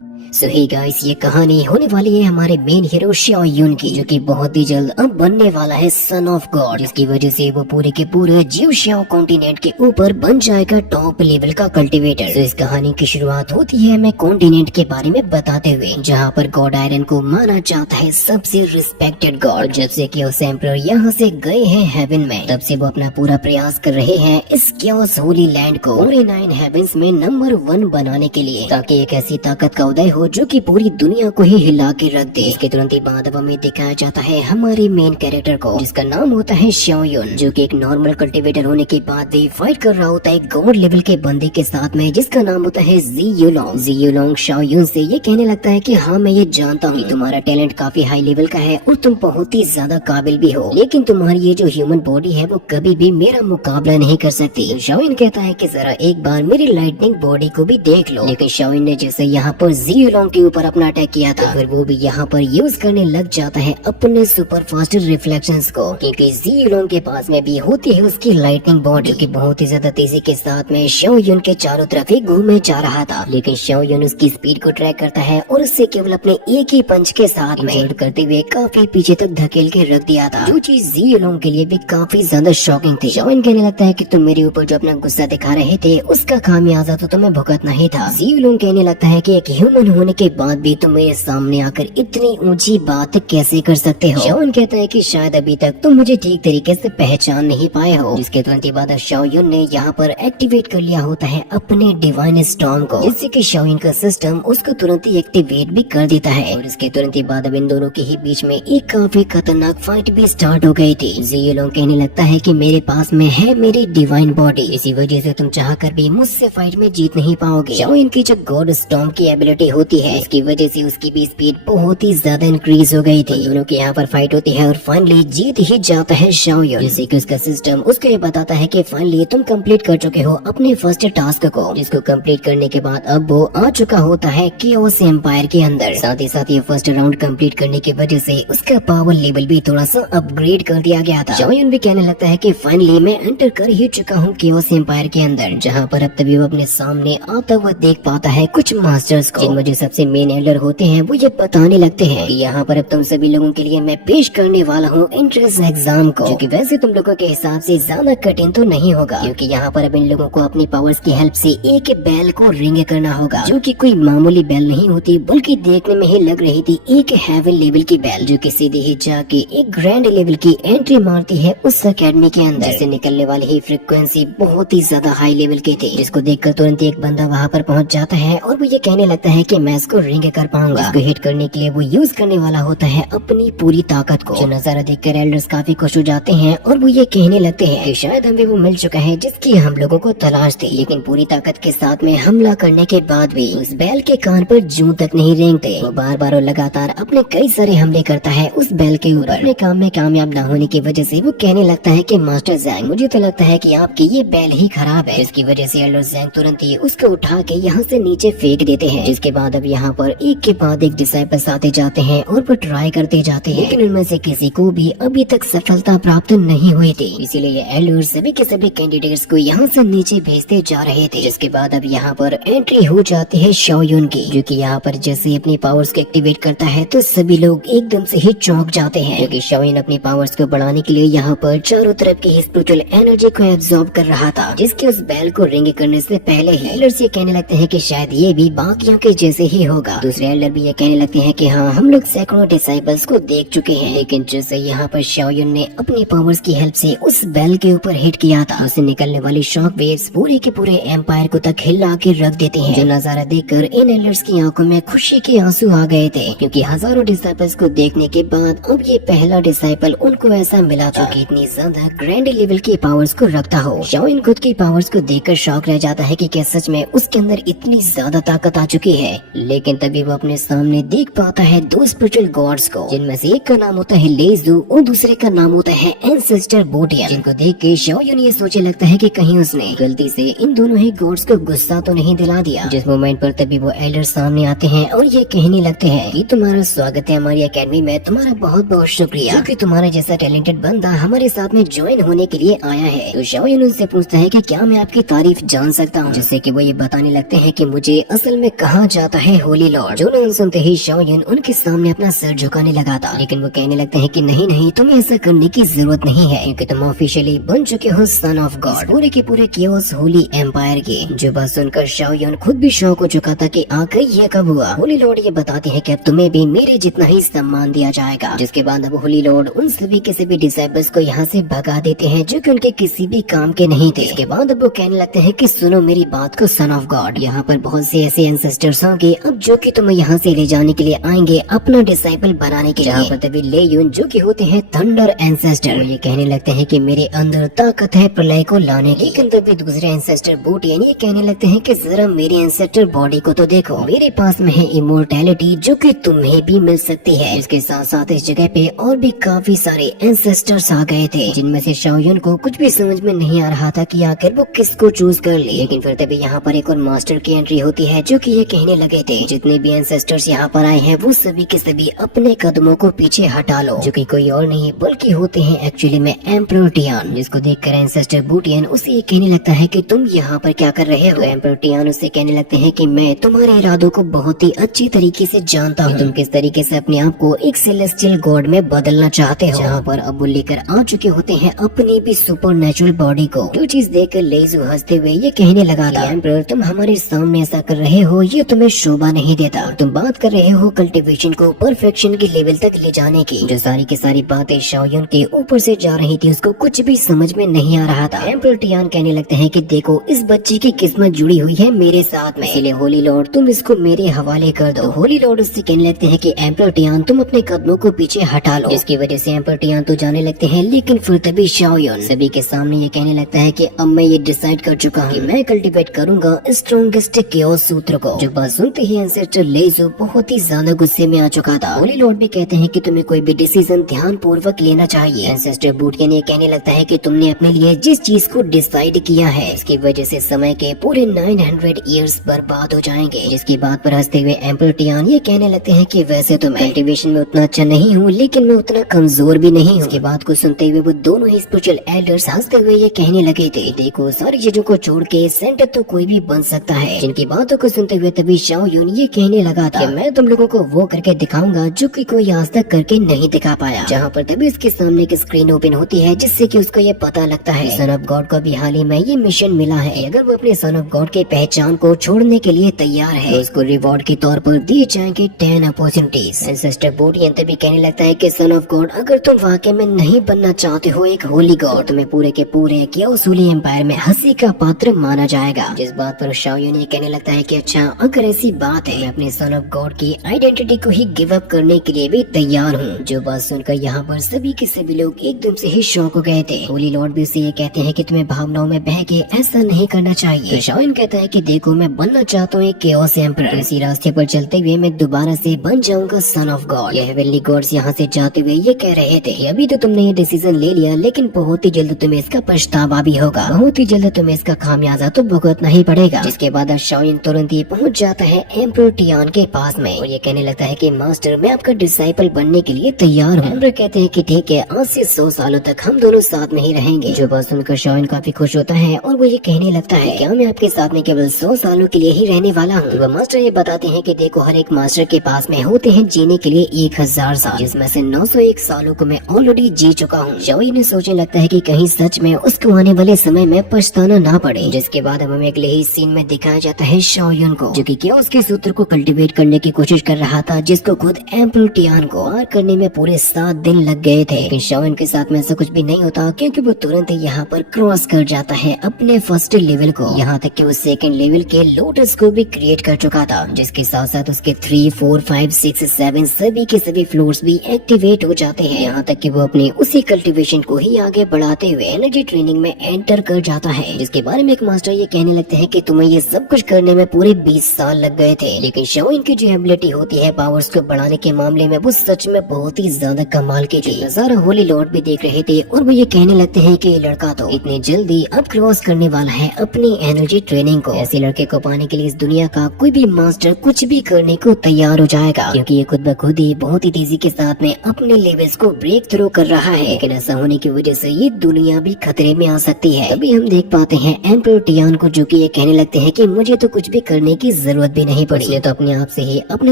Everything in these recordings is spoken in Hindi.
सो हे गाइस, ये कहानी होने वाली है हमारे मेन हीरो श्याओ युन की, जो कि बहुत ही जल्द अब बनने वाला है सन ऑफ गॉड, जिसकी वजह से वो पूरे के पूरे जीव श्याओ कॉन्टिनेंट के ऊपर बन जाएगा टॉप लेवल का कल्टीवेटर। तो इस कहानी की शुरुआत होती है हमें कॉन्टिनेंट के बारे में बताते हुए, जहाँ पर गॉड आयरन को माना जाता है सबसे रिस्पेक्टेड गॉड। जब से क्योस एम्परर यहाँ से गए हैं हेवन में, तब से वो अपना पूरा प्रयास कर रहे हैं इस क्योस होली लैंड को पूरे 9 हेवंस में नंबर 1 बनाने के लिए, ताकि एक ऐसी ताकत का उदय हो जो कि पूरी दुनिया को ही हिला के रख दे। इसके तुरंत ही बाद अब हमें दिखाया जाता है हमारे मेन कैरेक्टर को, जिसका नाम होता है श्याओ युन, जो कि एक नॉर्मल कल्टीवेटर होने के बाद भी फाइट कर रहा होता है गॉड लेवल के बंदे के साथ में, जिसका नाम होता है जी युलोंग। जी युलोंग श्याओ युन से ये कहने लगता है कि हाँ, मैं ये जानता हूँ तुम्हारा टैलेंट काफी हाई लेवल का है और तुम बहुत ही ज्यादा काबिल भी हो, लेकिन तुम्हारी ये जो ह्यूमन बॉडी है वो कभी भी मेरा मुकाबला नहीं कर सकती। श्याओ युन कहता है कि जरा एक बार मेरी लाइटनिंग बॉडी को भी देख लो, लेकिन श्याओ युन ने जैसे यहाँ पर जी युलोंग के ऊपर अपना अटैक किया था, फिर वो भी यहाँ पर यूज करने लग जाता है अपने सुपर फास्ट रिफ्लेक्शंस को, क्योंकि जी युलोंग के पास में भी होती है उसकी लाइटनिंग बॉडी, जो कि बहुत ही ज्यादा तेजी के साथ में श्याओ युन के चारों तरफ ही घूमे जा रहा था। लेकिन श्याओ युन उसकी स्पीड को ट्रैक करता है और उससे केवल अपने एक ही पंच के साथ में करते हुए काफी पीछे तक धकेल के रख दिया था, जो चीज जी युलोंग के लिए भी काफी ज्यादा शॉकिंग थी। श्याओ युन कहने लगता है कि तुम मेरे ऊपर जो अपना गुस्सा दिखा रहे थे उसका खामियाजा तो तुम्हें भुगतना ही था। जी युलोंग कहने लगता है कि एक ह्यूमन होने के बाद भी तुम मेरे सामने आकर इतनी ऊंची बात कैसे कर सकते हो। श्याओ युन कहता है कि शायद अभी तक तुम मुझे ठीक तरीके से पहचान नहीं पाए हो, जिसके तुरंत ही बाद श्याओ युन ने यहाँ पर एक्टिवेट कर लिया होता है अपने डिवाइन स्टॉर्म को, जिससे कि श्याओ युन का सिस्टम उसको तुरंत ही एक्टिवेट भी कर देता है। और इसके तुरंत ही बाद अब इन दोनों के ही बीच में एक काफी खतरनाक फाइट भी स्टार्ट हो गई थी। जी युलोंग कहने लगता है कि मेरे पास में है मेरी डिवाइन बॉडी, इसी वजह से तुम चाहकर भी मुझसे फाइट में जीत नहीं पाओगे। श्याओ युन की जब गॉड स्टॉर्म की एबिलिटी होती है, इसकी वजह से उसकी भी स्पीड बहुत ही ज्यादा इंक्रीज हो गई थी। दोनों की यहाँ पर फाइट होती है और फाइनली जीत ही जाता है श्याओ युन, जिससे कि उसका सिस्टम उसको ये बताता है कि फाइनली तुम कंप्लीट कर चुके हो अपने फर्स्ट टास्क को, जिसको कंप्लीट करने के बाद अब वो आ चुका होता है क्योस एम्पायर के अंदर। साथ ही साथ ये फर्स्ट राउंड कंप्लीट करने की वजह से उसका पावर लेवल भी थोड़ा सा अपग्रेड कर दिया गया था। श्याओ युन भी कहने लगता है कि फाइनली मैं एंटर कर ही चुका हूँ क्योस एम्पायर के अंदर, जहाँ पर अब तभी वो अपने सामने आता हुआ देख पाता है कुछ मास्टर्स को, जिनमें जो सबसे मेन एल्डर होते हैं वो ये बताने लगते हैं कि यहाँ पर अब तुम सभी लोगों के लिए मैं पेश करने वाला हूँ एंट्रेंस एग्जाम को, जो कि वैसे तुम लोगों के हिसाब से ज्यादा कठिन तो नहीं होगा, क्योंकि यहाँ पर अब इन लोगों को अपनी पावर्स की हेल्प से एक बेल को रिंग करना होगा, जो कि कोई मामूली बेल नहीं होती, बल्कि देखने में ही लग रही थी एक हेवन लेवल की बेल, जो कि सीधे ही जाके एक ग्रैंड लेवल की एंट्री मारती है उस अकेडमी के अंदर, जिससे निकलने वाली ही फ्रिक्वेंसी बहुत ही ज्यादा हाई लेवल की थी, जिसको देखकर तुरंत एक बंदा वहाँ पर पहुँच जाता है और वो ये कहने लगता है कि मैं इसको रिंग कर पाऊंगा। इसको हिट करने के लिए वो यूज करने वाला होता है अपनी पूरी ताकत को, जो नजारा देखकर एल्डर्स काफी खुश हो जाते हैं और वो ये कहने लगते हैं कि शायद हमें वो मिल चुका है जिसकी हम लोगों को तलाश थी। लेकिन पूरी ताकत के साथ में हमला करने के बाद भी उस बैल के कान पर जूं तक नहीं रेंगते। वो बार बार और लगातार अपने कई सारे हमले करता है उस बैल के ऊपर। अपने काम में कामयाब न होने की वजह से वो कहने लगता है कि मास्टर ज़ैंग, मुझे तो लगता है कि आपकी ये बैल ही खराब है, जिसकी वजह से एल्डर ज़ैंग तुरंत ही उसको उठा के यहाँ से नीचे फेंक देते हैं। जिसके बाद अब यहाँ पर एक के बाद एक डिसाइपल्स आते जाते हैं और वो ट्राई करते जाते हैं, लेकिन उनमें से किसी को भी अभी तक सफलता प्राप्त नहीं हुई थी। इसीलिए एल्डर्स सभी के सभी कैंडिडेट्स को यहाँ से नीचे भेजते जा रहे थे। जिसके बाद अब यहाँ पर एंट्री हो जाती है श्याओ युन की, जो कि यहाँ पर जैसे अपनी पावर्स को एक्टिवेट करता है तो सभी लोग एकदम से ही चौंक जाते हैं, क्योंकि श्याओ युन अपनी पावर्स को बढ़ाने के लिए यहाँ पर चारों तरफ की स्पिरिचुअल एनर्जी को एब्जॉर्ब कर रहा था, जिसके उस बैल को रिंग करने से पहले ही एल्डर्स ये कहने लगते हैं कि शायद ये भी बाकियों के जैसे ही होगा। दूसरे एल्डर भी ये कहने लगते हैं कि हाँ, हम लोग सैकड़ों डिसाइपल्स को देख चुके हैं, लेकिन जैसे यहाँ पर श्याओ युन ने अपनी पावर्स की हेल्प से उस बेल के ऊपर हिट किया था, उससे निकलने वाली शॉक वेव्स पूरे के पूरे एम्पायर को तक हिला के रख देते हैं। जो नजारा देखकर इन एल्डर्स की आंखों में खुशी के आंसू आ गए थे, क्योंकि हजारों डिसाइपल्स को देखने के बाद अब ये पहला डिसाइपल उनको ऐसा मिला था कि इतनी ज्यादा ग्रैंड लेवल की पावर्स को रखता हो। श्याओ युन खुद की पावर्स को देखकर शॉक रह जाता है कि क्या सच में उसके अंदर इतनी ज्यादा ताकत आ चुकी है। लेकिन तभी वो अपने सामने देख पाता है दो स्पिरिचुअल गॉड्स को, जिनमें से एक का नाम होता है लेजू और दूसरे का नाम होता है एंसेस्टर बोटियन, जिनको देख के श्याओ युन ये सोचने लगता है कि कहीं उसने गलती से इन दोनों ही गॉड्स को गुस्सा तो नहीं दिला दिया। जिस मोमेंट पर तभी वो एल्डर सामने आते हैं और ये कहने लगते हैं कि तुम्हारा स्वागत है हमारी एकेडमी में, तुम्हारा बहुत बहुत शुक्रिया, क्योंकि तुम्हारे जैसा टैलेंटेड बंदा हमारे साथ में ज्वाइन होने के लिए आया है। तो श्याओ युन उनसे पूछता है कि क्या मैं आपकी तारीफ जान सकता हूँ, जिससे कि वो ये बताने लगते हैं कि मुझे असल में कहा जा जाता है होली लॉर्ड। जो नाम सुनते ही शाओयुन उनके सामने अपना सर झुकाने लगा था, लेकिन वो कहने लगते हैं कि नहीं नहीं, तुम्हें ऐसा करने की जरूरत नहीं है, क्योंकि तुम ऑफिशियली बन चुके हो सन ऑफ गॉड, पूरे के पूरे केओस होली एम्पायर के। जो बात सुनकर शाओयुन खुद भी शौक हो चुका था कि आखिर ये कब हुआ। होली लॉर्ड ये बताते हैं कि अब तुम्हें भी मेरे जितना ही सम्मान दिया जाएगा। जिसके बाद अब होली लॉर्ड उन सभी के सभी डिसाइबल्स को यहाँ से भगा देते हैं जो कि उनके किसी भी काम के नहीं थे। इसके बाद अब वो कहने लगते हैं कि सुनो मेरी बात को सन ऑफ गॉड, यहाँ पर बहुत से ऐसे एंसेस्टर्स होंगे अब जो कि तुम्हें यहाँ से ले जाने के लिए आएंगे अपना डिसाइबल बनाने के लिए। जहाँ पर तभी लेयुन जो कि होते हैं थंडर एंसेस्टर, ये कहने लगते हैं कि मेरे अंदर ताकत है प्रलय को लाने की। लेकिन तभी दूसरे एंसेस्टर बूटियन ये कहने लगते हैं कि जरा मेरे एंसेस्टर बॉडी को तो देखो, मेरे पास में है इमोर्टैलिटी जो कि तुम्हें भी मिल सकती है। इसके साथ साथ इस जगह पे और भी काफी सारे एंसेस्टर्स आ गए थे, जिनमें से शाओयुन को कुछ भी समझ में नहीं आ रहा था कि आखिर वो किसको चूज कर ले। लेकिन फिर तभी यहाँ पर एक और मास्टर की एंट्री होती है जो कि ये कहने लगे थे जितने भी एंसेस्टर्स यहाँ पर आए हैं वो सभी के सभी अपने कदमों को पीछे हटा लो, जो कि कोई और नहीं बल्कि होते हैं एक्चुअली में एम्परर टियान। जिसको देखकर एंसेस्टर बूटियन उसे ये कहने लगता है कि तुम यहाँ पर क्या कर रहे हो। एम्परर टियान उससे कहने लगते हैं कि मैं तुम्हारे इरादों को बहुत ही अच्छी तरीके से जानता हूँ, तुम किस तरीके से अपने आप को एक सेलेस्टियल गॉड में बदलना चाहते हो। जहाँ पर अब वो लेकर आ चुके होते हैं अपनी भी सुपर नेचुरल बॉडी को। जो चीज देखकर लेजू हंसते हुए ये कहने लगा था, एम्परर तुम हमारे सामने ऐसा कर रहे हो ये तुम्हें शोभा नहीं देता। तुम बात कर रहे हो कल्टीवेशन को परफेक्शन के लेवल तक ले जाने की। जो सारी की सारी बातें शाओयुन के ऊपर से जा रही थी उसको कुछ भी समझ में नहीं आ रहा था। एम्परर टियान कहने लगते हैं कि देखो इस बच्चे की किस्मत जुड़ी हुई है मेरे साथ में, इसलिए होली लॉर्ड तुम इसको मेरे हवाले कर दो। होली लॉर्ड उससे कहने लगते हैं कि एम्परर टियान तुम अपने कदमों को पीछे हटा लो। इसकी वजह से एम्परर टियान तो जाने लगते हैं, लेकिन फिर तभी शाओयुन सभी के सामने ये कहने लगता है कि अब मैं ये डिसाइड कर चुका हूँ कि मैं कल्टीवेट करूंगा स्ट्रॉन्गेस्ट केओस सूत्र को। जो बात सुनते ही एंसेस्टर लेजो बहुत ही ज्यादा गुस्से में आ चुका था। होली लॉर्ड भी कहते हैं कि तुम्हें कोई भी डिसीजन ध्यान पूर्वक लेना चाहिए। एंसेस्टर बूटियन ये कहने लगता है कि तुमने अपने लिए जिस चीज को डिसाइड किया है इसकी वजह से समय के पूरे 900 ईयर्स बर्बाद हो जाएंगे। जिसकी बात पर हंसते हुए एम्परर टियान ये कहने लगते हैं कि वैसे तो मैं कल्टीवेशन में उतना अच्छा नहीं हूँ, लेकिन मैं उतना कमजोर भी नहीं हूँ। इसके बात को सुनते हुए वो दोनों ही स्पिरिचुअल एल्डर्स हंसते हुए ये कहने लगे थे, देखो सारी चीजों को छोड़ के सेंटर तो कोई भी बन सकता है। जिनकी बातों को सुनते हुए तभी शाओयुन ये कहने लगा था कि मैं तुम लोगों को वो करके दिखाऊंगा जो कि कोई आज तक करके नहीं दिखा पाया। जहाँ पर तभी उसके सामने एक स्क्रीन ओपन होती है जिससे कि उसको ये पता लगता है सन ऑफ गॉड को भी हाल ही में ये मिशन मिला है। अगर वो अपने सन ऑफ गॉड के पहचान को छोड़ने के लिए तैयार है तो उसको रिवॉर्ड के तौर पर दिए जाएंगे 10 अपॉर्चुनिटीज। एंसेस्टर बूटियन तभी कहने लगता है कि सन ऑफ गॉड अगर तुम वाकई में नहीं बनना चाहते हो एक होली गॉड, तुम्हें पूरे के पूरे केओस होली एम्पायर में हंसी का पात्र माना जाएगा। जिस बात पर शाओयुन ये कहने लगता है कि अच्छा अगर ऐसी बात है मैं अपने सन ऑफ गॉड की आइडेंटिटी को ही गिव अप करने के लिए भी तैयार हूँ। जो बात सुनकर यहाँ पर सभी के सभी लोग एकदम से ही शॉक हो गए थे। होली लॉर्ड भी उसे ये कहते हैं कि तुम्हें भावनाओं में बह के ऐसा नहीं करना चाहिए। तो शाओयुन कहता है कि देखो मैं बनना चाहता हूँ एक केओस एम्परर, इसी रास्ते पर चलते हुए मैं दोबारा से बन जाऊंगा सन ऑफ गॉड। ये हेवनली गॉड्स यहाँ से जाते हुए ये कह रहे थे अभी तो तुमने ये डिसीजन ले लिया, लेकिन बहुत ही जल्द तुम्हें इसका पछतावा भी होगा, बहुत ही जल्द तुम्हें इसका खामियाजा तो भुगतना ही पड़ेगा। जिसके बाद शाओयुन तुरंत ही पहुँच जाता है एम्परर टियान के पास में और ये कहने लगता है कि मास्टर मैं आपका डिसाइपल बनने के लिए तैयार हूँ। एम्परर कहते हैं कि ठीक है आज से 100 सालों तक हम दोनों साथ में ही रहेंगे। जो बात सुनकर शाओयुन काफी खुश होता है और वो ये कहने लगता है क्या मैं आपके साथ में केवल 100 सालों के लिए ही रहने वाला हूँ। वह मास्टर ये बताते हैं कि देखो हर एक मास्टर के पास में होते हैं जीने के लिए 1000 साल, जिसमें से 901 सालों को मैं ऑलरेडी जी चुका हूँ। शाओयुन सोचने लगता है कि कहीं सच में उसको आने वाले समय में पछताना ना पड़े। जिसके बाद हमें अगले ही सीन में दिखाया जाता है शाओयुन को जो कि क्या उसके सूत्र को कल्टीवेट करने की कोशिश कर रहा था, जिसको खुद एम्परर टियान को पार करने में पूरे 7 दिन लग गए थे। लेकिन शाओयुन के साथ में ऐसा कुछ भी नहीं होता क्योंकि वो तुरंत ही यहाँ पर क्रॉस कर जाता है अपने फर्स्ट लेवल को। यहाँ तक कि वो सेकंड लेवल के लोटस को भी क्रिएट कर चुका था, जिसके साथ साथ उसके 3, 4, 5, 6, 7 सभी के सभी फ्लोर्स भी एक्टिवेट हो जाते हैं। यहाँ तक कि वो अपनी उसी कल्टीवेशन को ही आगे बढ़ाते हुए एनर्जी ट्रेनिंग में एंटर कर जाता है। जिसके बारे में एक मास्टर ये कहने लगते हैं कि तुम्हें ये सब कुछ करने में पूरे 20 साल लग गए थे, लेकिन शाओयुन की जो एबिलिटी होती है पावर्स को बढ़ाने के मामले में वो सच में बहुत ही ज्यादा कमाल की थी। नजारा होली लॉर्ड भी देख रहे थे और वो ये कहने लगते हैं कि ये लड़का तो इतने जल्दी अब क्रॉस करने वाला है अपनी एनर्जी ट्रेनिंग को। ऐसे लड़के को पाने के लिए इस दुनिया का कोई भी मास्टर कुछ भी करने को तैयार हो जाएगा, क्योंकि ये खुद ब खुद ही बहुत ही तेजी के साथ में अपने लेवल्स को ब्रेक थ्रू कर रहा है। लेकिन ऐसा होने की वजह से ये दुनिया भी खतरे में आ सकती है। तभी हम देख पाते हैं एम्परर टियान को जो कि ये कहने लगते हैं कि मुझे तो कुछ भी करने की जरूरत भी नहीं पड़ी। उसने तो अपने आप से ही अपने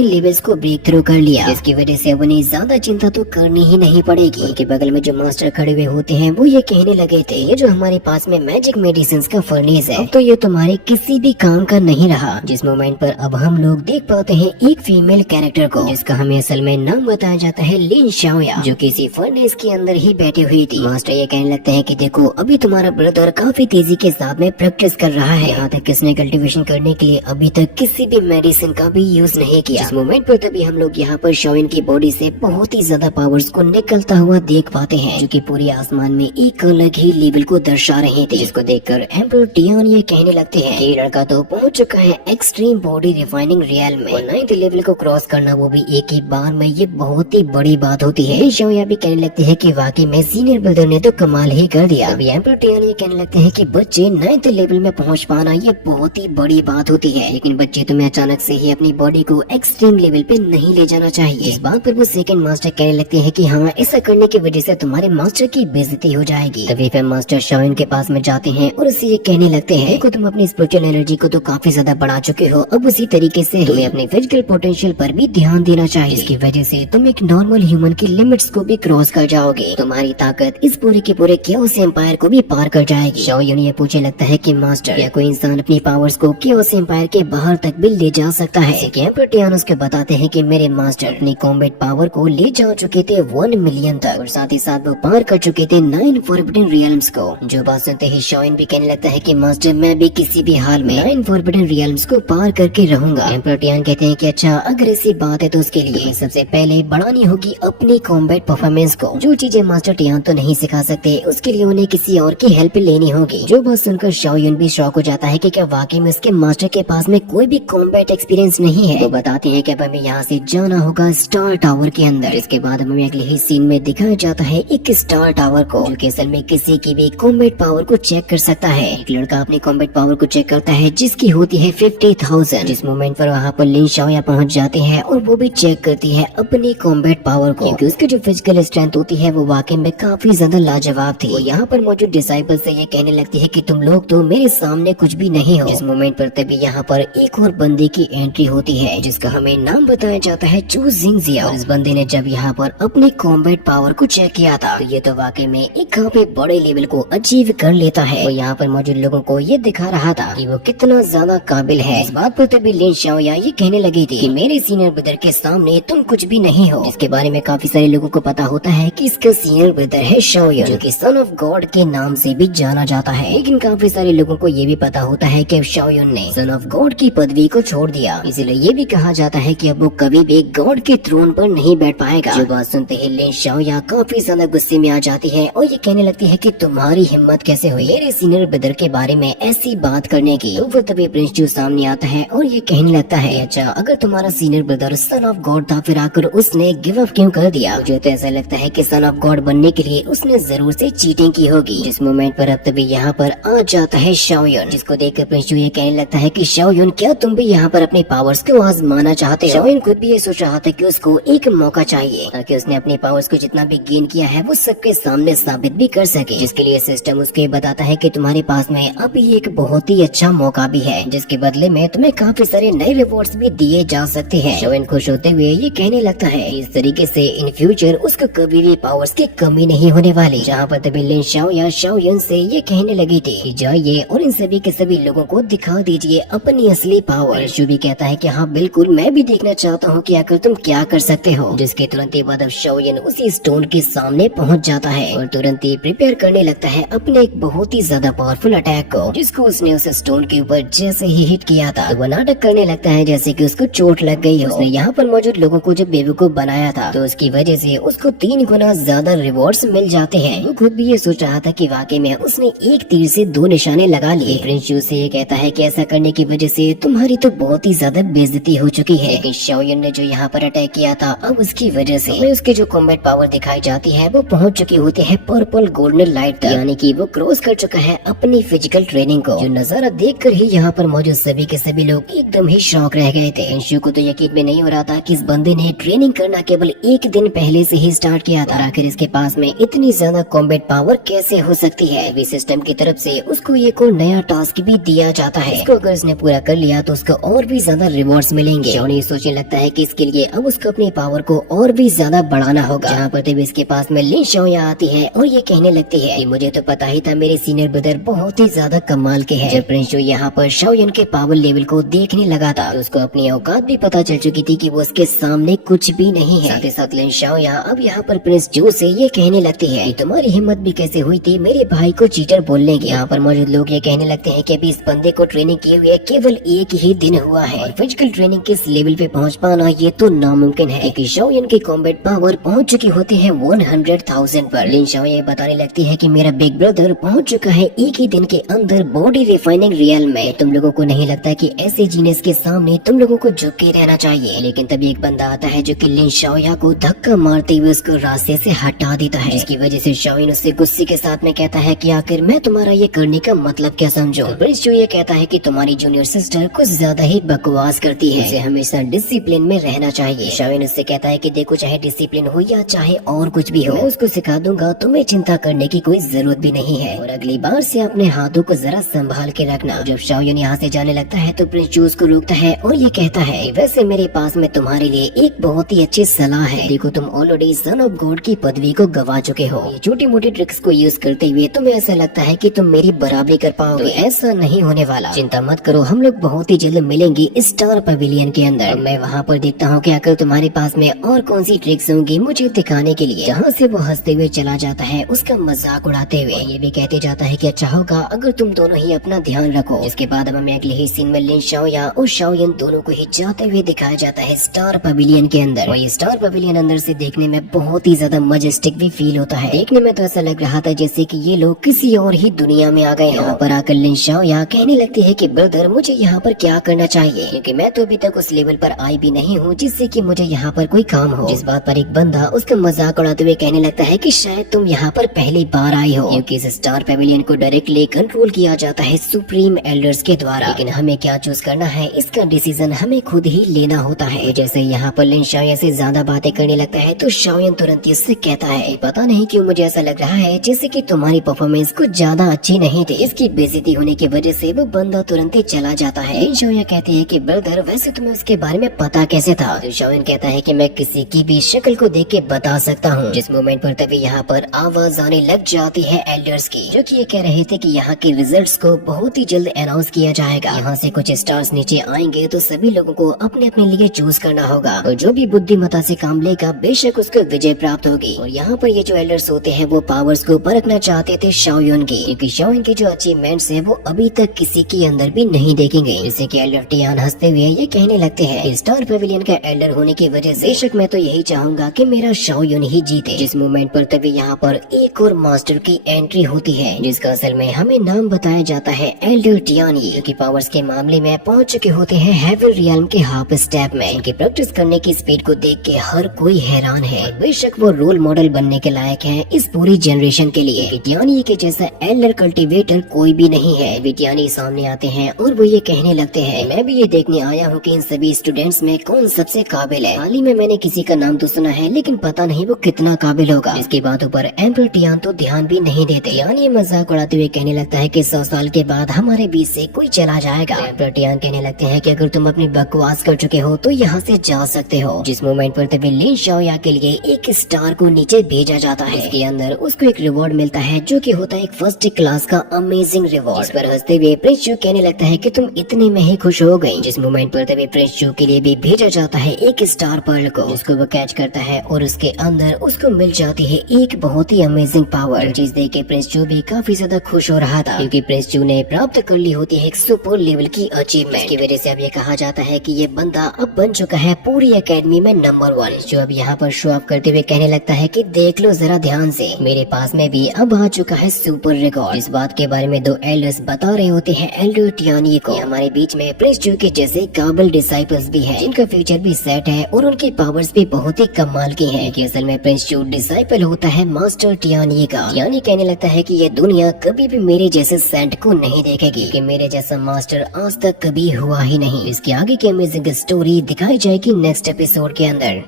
लेवल्स को ब्रेक थ्रू कर लिया, जिसकी वजह से उन्हें ज्यादा चिंता तो करनी ही नहीं पड़ेगी। उनके बगल में जो मास्टर खड़े हुए होते हैं वो ये कहने लगे थे, ये जो हमारे पास में मैजिक मेडिसिन का फर्नेस है, तो ये तुम्हारे किसी भी काम का नहीं रहा। जिस मोमेंट पर अब हम लोग देख पाते हैं एक फीमेल कैरेक्टर को, जिसका हमें असल में नाम बताया जाता है लिन शाओया, जो किसी फर्नेस के अंदर ही बैठी हुई थी। मास्टर ये कहने लगते हैं कि देखो अभी तुम्हारा ब्रदर काफी तेजी के साथ में प्रैक्टिस कर रहा है, यहाँ तक किसने कल्टीवेशन करने के लिए अभी तक किसी भी मेडिसिन का भी यूज नहीं किया। इस मोमेंट पर तभी हम लोग यहाँ पर शाओइन की बॉडी से बहुत ही ज्यादा पावर्स को निकलता हुआ देख पाते हैं, जो कि पूरे आसमान में एक अलग ही लेवल को दर्शा रहे थे, जिसको देखकर एम्परर टियान ये कहने लगते हैं कि लड़का तो पहुंच चुका है एक्सट्रीम बॉडी रिफाइनिंग रियल में, और 9th लेवल को क्रॉस करना वो भी एक ही बार में, ये बहुत ही बड़ी बात होती है। शाओया भी कहने लगते हैं कि वाकई में सीनियर ब्रदर ने तो कमाल ही कर दिया। अभी एम्परर टियान ये कहने लगते हैं कि बच्चे 9th लेवल में पहुंच पाना ये बहुत ही बड़ी बात होती है, लेकिन बच्चे तुम्हें अचानक से ही अपनी बॉडी को एक्सट्रीम लेवल पे नहीं ले जाना चाहिए। इस बात पर वो सेकंड मास्टर कहने लगते हैं कि हाँ, ऐसा करने की वजह से तुम्हारे मास्टर की बेइज्जती हो जाएगी। तभी फिर मास्टर शाओइन के पास में जाते हैं और उससे ये कहने लगते हैं देखो तुम अपनी स्पिरिचुअल एनर्जी को तो काफी ज्यादा बढ़ा चुके हो, अब उसी तरीके से तुम्हें अपने फिजिकल पोटेंशियल पर भी ध्यान देना चाहिए। इसकी वजह से तुम एक नॉर्मल ह्यूमन की लिमिट्स को भी क्रॉस कर जाओगे, तुम्हारी ताकत इस पूरे के पूरे केओस एम्पायर को भी पार कर जाएगी। शाओइन ये पूछने लगता है कि मास्टर, या कोई इंसान अपनी पावर्स को केओस एम्पायर के बाहर तक भी ले जा सकता है? एम्परर टियान उसके बताते हैं कि मेरे मास्टर अपनी कॉम्बैट पावर को ले जा चुके थे 1 मिलियन तक, और साथ ही साथ वो पार कर चुके थे 9 फॉरबिडन रियल्म्स को। जो बात सुनते ही शाओइन भी कहने लगता है कि मास्टर, मैं भी किसी भी हाल में 9 फॉरबिडन रियल्म्स को पार करके रहूंगा। एम्परर टियान कहते हैं कि अच्छा, अगर ऐसी बात है तो उसके लिए सबसे पहले बढ़ानी होगी अपनी कॉम्बैट परफॉर्मेंस को। जो चीजें मास्टर टियान तो नहीं सिखा सकते, उसके लिए उन्हें किसी और की हेल्प लेनी होगी। जो बात सुनकर शाओइन भी शॉक हो जाता है कि क्या वाकई में उसके मास्टर के पास में कोई भी कॉम्बैट एक्सपीरियंस नहीं है। वो बताते हैं कि अब हमें यहाँ से जाना होगा स्टार टावर के अंदर। इसके बाद हमें अगले ही सीन में दिखाया जाता है एक स्टार टावर को, जो कि असल में किसी की भी कॉम्बैट पावर को चेक कर सकता है। एक लड़का अपनी कॉम्बैट पावर को चेक करता है, जिसकी होती है 50,000। जिस मोमेंट पर वहाँ पर लिन शाओया पहुँच जाते हैं और वो भी चेक करती है अपनी कॉम्बैट पावर को, क्योंकि उसकी जो फिजिकल स्ट्रेंथ होती है वो वाकई में काफी ज्यादा लाजवाब थी। वो यहाँ पर मौजूद डिसाइपल से ये कहने लगती है कि तुम लोग तो मेरे सामने कुछ भी नहीं हो। जिस मोमेंट पर तभी यहाँ पर एक और बंदे की एंट्री होती है, जिसका हमें नाम बताया जाता है चू जिंगजिया। और इस बंदे ने जब यहाँ पर अपनी कॉम्बैट पावर को चेक किया था, तो ये तो वाकई में एक काफी बड़े लेवल को अचीव कर लेता है। वो यहाँ पर मौजूद लोगों को ये दिखा रहा था कि वो कितना ज्यादा काबिल है। इस बात पर तभी लिन शाओया ये कहने लगी थी कि मेरे सीनियर ब्रदर के सामने तुम कुछ भी नहीं हो। इसके बारे में काफी सारे लोगों को पता होता है कि इसका सीनियर ब्रदर है शाओयुन, जो कि सन ऑफ गॉड के नाम से भी जाना जाता है। लेकिन काफी सारे लोगों को ये भी पता होता है कि शाओयुन ने सन ऑफ गॉड की पदवी को छोड़ दिया, इसलिए ये भी कहा जाता है कि अब वो कभी भी गॉड के थ्रोन पर नहीं बैठ पाएगा। जो बात सुनते ही लिन शाओया काफी ज्यादा गुस्से में आ जाती है और ये कहने लगती है कि तुम्हारी हिम्मत कैसे हुई मेरे सीनियर ब्रदर के बारे में ऐसी बात करने की। तो तभी प्रिंस जू सामने आता है और ये कहने लगता है, अच्छा अगर तुम्हारा senior brother son of God था, फिर आकर उसने गिव अप क्यों कर दिया? मुझे तो ऐसा लगता है कि सन ऑफ गॉड बनने के लिए उसने जरूर से चीटिंग की होगी। जिस मोमेंट पर अब तभी यहाँ पर आ जाता है शाओयुन, जिसको देखकर प्रिंस जू ये कहने लगता है कि शाओयुन, क्या तुम भी यहाँ पर अपनी पावर्स को आजमाना चाहते हो? शाओयुन खुद भी ये सोच रहा था कि उसको एक मौका चाहिए ताकि उसने अपनी पावर्स को जितना भी गेन किया है वो सबके सामने साबित भी कर सके, जिसके लिए सिस्टम उसके बताता है कि तुम्हारे पास में अभी एक बहुत ही अच्छा मौका भी है, जिसके बदले में तुम्हें काफी सारे नए रिवॉर्ड्स भी दिए जा सकते हैं। शाओयुन खुश होते हुए ये कहने लगता है इस तरीके से इन फ्यूचर उसको कभी भी पावर्स की कमी नहीं होने वाली। जहाँ पर तभी लिन शाओया शाओयुन से ये कहने लगी थी कि जाइए और इन सभी के सभी लोगों को दिखा दीजिए अपनी असली पावर। शू भी कहता है कि हाँ बिल्कुल, मैं भी देखना चाहता हूँ कि आखिर तुम क्या कर सकते हो। जिसके तुरंत ही बाद अब शाओयुन उसी स्टोन के सामने पहुँच जाता है और तुरंत ही प्रिपेयर करने लगता है अपने एक बहुत ही ज्यादा पावरफुल अटैक को, जिसको उसने उस स्टोन के ऊपर जैसे ही हिट किया था तो वो नाटक करने लगता है जैसे कि उसको चोट लग गई हो। उसने यहाँ पर मौजूद लोगों को जब बेवकूफ बनाया था तो उसकी वजह से उसको 3 गुना ज्यादा रिवॉर्ड्स मिल जाते हैं। वो खुद भी ये सोच रहा था कि वाकई में उसने एक तीर से 2 निशाने लगा लिए। प्रिंस जू से ये कहता है कि ऐसा करने की वजह से तुम्हारी तो बहुत ही ज्यादा बेइज्जती हो चुकी है। लेकिन शाओयुन ने जो यहाँ पर अटैक किया था, अब उसकी वजह से उसकी जो कॉम्बैट पावर दिखाई जाती है वो पहुँच चुकी होती है पर्पल गोल्डन लाइट तक, यानी कि वो क्रॉस कर चुका है अपनी फिजिकल ट्रेनिंग को। जो नजारा देखकर ही यहाँ पर मौजूद सभी के सभी लोग एकदम ही शॉक रह गए थे। प्रिंस जू को तो यकीन में नहीं हो रहा था कि इस बंदे ने ट्रेनिंग करना केवल 1 दिन पहले से ही स्टार्ट किया था, आखिर इसके पास में इतनी ज्यादा कॉम्बैट पावर कैसे हो सकती है। सिस्टम की तरफ से उसको एक और नया टास्क भी दिया जाता है, इसको अगर इसने पूरा कर लिया तो उसका उसको और भी ज्यादा रिवॉर्ड्स मिलेंगे। शाओन ये सोचने लगता है कि इसके लिए अब उसको अपनी पावर को और भी ज्यादा बढ़ाना होगा। जहाँ पर तभी इसके पास में लिन शाओया आती है और ये कहने लगती है कि मुझे तो पता ही था मेरे सीनियर ब्रदर बहुत ही ज्यादा कमाल के हैं। जब प्रिंस जो यहाँ पर शाओयन के पावर लेवल को देखने लगा था तो उसको अपनी औकात भी पता चल चुकी थी कि वो उसके सामने कुछ भी नहीं है। साथ ही साथ लिन शाओया अब यहाँ पर प्रिंस जो से ये कहने लगती है कि तुम्हारी हिम्मत भी कैसे हुई थी मेरे भाई को चीटर बोलने की। यहाँ पर मौजूद लोग ये कहने लगते हैं कि अभी इस बंदे को ट्रेनिंग किए हुए केवल एक ही दिन हुआ है और फिजिकल ट्रेनिंग के इस लेवल पे पहुँच पाना ये तो नामुमकिन है कि शाओयन की कॉम्बैट पावर पहुँच चुकी होती है 100,000 पर। लिन शाओया बताने लगती है कि मेरा बिग ब्रदर पहुँच चुका है एक ही दिन के अंदर बॉडी रिफाइनिंग रियल में। तुम लोगों को नहीं लगता कि ऐसे जीनियस के सामने तुम लोगों को झुक के रहना चाहिए। लेकिन तभी एक बंदा आता है जो कि लिन शाओया को धक्का मारते हुए उसको रास्ते से हटा देता है, जिसकी वजह से शाओयन उससे गुस्से के साथ में कहता है कि आखिर मैं तुम्हारा ये करने का मतलब क्या समझो। प्रिंस जो ये कहता है कि तुम्हारी जूनियर सिस्टर कुछ ज्यादा ही बकवास करती है, उसे हमेशा डिसिप्लिन में रहना चाहिए। शाओयन उससे कहता है कि देखो चाहे डिसिप्लिन हो या चाहे और कुछ भी हो, मैं उसको सिखा दूंगा, तुम्हें चिंता करने की कोई जरूरत भी नहीं है और अगली बार से अपने हाथों को जरा संभाल के रखना। जब शाओयन यहाँ से जाने लगता है तो प्रिंस जो उसको रोकता है और ये कहता है वैसे मेरे पास में तुम्हारे लिए एक बहुत ही अच्छी सलाह है। देखो तुम ऑलरेडी सन ऑफ गॉड की पदवी को गवा चुके हो। ये छोटी मोटी ट्रिक्स को यूज करते हुए तुम्हें ऐसा लगता है कि तुम मेरी बराबरी कर पाओगे, तो ऐसा नहीं होने वाला। चिंता मत करो, हम लोग बहुत ही जल्द मिलेंगे स्टार पवेलियन के अंदर। मैं वहाँ पर देखता हूँ कि अगर तुम्हारे पास में और कौन सी ट्रिक्स होंगी मुझे दिखाने के लिए। जहाँ से वो हंसते हुए चला जाता है उसका मजाक उड़ाते हुए, ये भी कहते जाता है कि अच्छा होगा अगर तुम दोनों ही अपना ध्यान रखो। इसके बाद अब हमें अगले ही सीन में लिन शाओया और शाओयन दोनों को ही जाते हुए दिखाया जाता है स्टार पवेलियन के अंदर। और ये स्टार पवेलियन अंदर से देखने में बहुत ही ज्यादा मजेस्टिक भी फील होता है। देखने में तो ऐसा लग रहा था जैसे कि ये लोग किसी और ही दुनिया में आ गए। यहाँ पर आकर लिन शाओया कहने लगती है कि ब्रदर मुझे यहाँ पर क्या करना चाहिए, क्योंकि मैं तो अभी तक उस लेवल पर आई भी नहीं हूँ जिससे कि मुझे यहाँ पर कोई काम हो। जिस बात पर एक बंदा उसका मजाक उड़ाते हुए कहने लगता है कि शायद तुम यहाँ पर पहली बार आई हो, क्योंकि इस स्टार पवेलियन को डायरेक्टली कंट्रोल किया जाता है सुप्रीम एल्डर्स के द्वारा। लेकिन हमें क्या चूज करना है इसका डिसीजन हमें खुद ही लेना होता है। जैसे यहाँ पर लिन शाओया से ज्यादा बातें करने लगता है तो शाओयन तुरंत इससे कहता है पता नहीं क्यों मुझे ऐसा लग रहा है जैसे कि तुम्हारी परफॉर्मेंस कुछ ज्यादा अच्छी नहीं थी। इसकी बेइज्जती होने की वजह से वो बंदा तुरंत ही चला जाता है। लिन शाओया कहते हैं कि ब्रदर वैसे तुम्हें उसके बारे में पता कैसे था। तो शाओयन कहता है कि मैं किसी की भी शक्ल को देख के बता सकता हूँ। जिस मोमेंट पर तभी यहाँ पर आवाज आने लग जाती है एल्डर्स की, जो कि ये कह रहे थे कि यहाँ के रिजल्ट्स को बहुत ही जल्द अनाउंस किया जाएगा। यहाँ से कुछ स्टार्स नीचे आएंगे तो सभी लोगों को अपने अपने लिए चूज करना होगा और जो भी बुद्धिमत्ता से काम लेगा बेशक उसको विजय प्राप्त होगी। और यहाँ पर ये जो एल्डर्स होते हैं वो पावर्स को परखना चाहते थे शाओयन की, क्योंकि शाओयन के जो अचीवमेंट्स है वो अभी तक किसी के अंदर भी नहीं देखे गए। जिससे कि एल्डर टियान हंसते हुए ये कहने लगते हैं स्टार पवेलियन का एल्डर होने की वजह से बेशक मैं तो यही चाहूंगा कि मेरा शाओयन ही जीते। जिस मोमेंट पर तभी यहाँ पर एक और मास्टर की एंट्री होती है, जिसका असल में हमें नाम बताया जाता है एल्डर टियानी, जो कि पावर्स के मामले में पहुंच चुके होते हैं हेवन रियल्म के हाफ स्टेप में। इनकी प्रैक्टिस करने की स्पीड को देख के हर कोई हैरान है। बेशक वो रोल मॉडल बनने के लायक है इस पूरी जनरेशन के लिए। विटियानी के जैसा एल्डर कल्टीवेटर कोई भी नहीं है। विटियानी सामने आते हैं और वो ये कहने लगते हैं मैं भी ये देखने आया हूँ कि इन सभी स्टूडेंट्स में कौन सबसे काबिल है। हाल ही में मैंने किसी का नाम तो सुना है लेकिन पता नहीं वो कितना काबिल होगा। इसकी बातों पर एम्पर टियान तो ध्यान भी नहीं देते। यानी मजाक उड़ाते हुए कहने लगता है कि 100 साल के बाद हमारे बीच से कोई चला जाएगा। एम्पर टियान कहने लगते हैं कि अगर तुम अपनी बकवास कर चुके हो तो यहाँ से जा सकते हो। जिस मोमेंट पर तभी लिन शाओया के लिए एक स्टार को नीचे भेजा जाता है। इसके अंदर उसको एक रिवॉर्ड मिलता है जो कि होता है एक फर्स्ट क्लास का अमेजिंग रिवॉर्ड। इस पर हंसते हुए प्रिंस चू कहने लगता है कि तुम इतने में ही खुश हो गई। जिस मोमेंट पर तभी प्रिंस चू के लिए भी भेजा जाता है एक स्टार पर्ल को, जिसको वो कैच करता है और उसके अंदर उसको मिल जाती है एक बहुत ही अमेजिंग पावर। चीज देख के प्रिंस चू भी काफी ज्यादा खुश हो रहा था, क्योंकि प्रिंस चू ने प्राप्त कर ली होती है एक सुपर लेवल की अचीवमेंट। की वजह से अब ये कहा जाता है कि ये बंदा अब बन चुका है पूरी एकेडमी में नंबर 1। जो अब यहाँ पर शो ऑफ करते हुए कहने लगता है कि देख लो जरा ध्यान से, मेरे पास में भी अब आ चुका है सुपर रिकॉर्ड। इस बात के बारे में दो एल्डर्स बता रहे होते हैं एल्डर टियानी को। हमारे बीच में प्रिंस चू के जैसे काबिल डिसाइपल्स भी हैं, जिनका फ्यूचर भी सेट है और उनकी पावर्स भी बहुत ही कमाल की हैं। कि असल में प्रिंस चू डिसाइपल होता है मास्टर टियानी का। टियानी कहने लगता है कि ये दुनिया कभी भी मेरे जैसे सेंट को नहीं देखेगी, कि मेरे जैसा मास्टर आज तक कभी हुआ ही नहीं। इसके आगे की अमेजिंग स्टोरी दिखाई जाएगी नेक्स्ट एपिसोड के अंदर।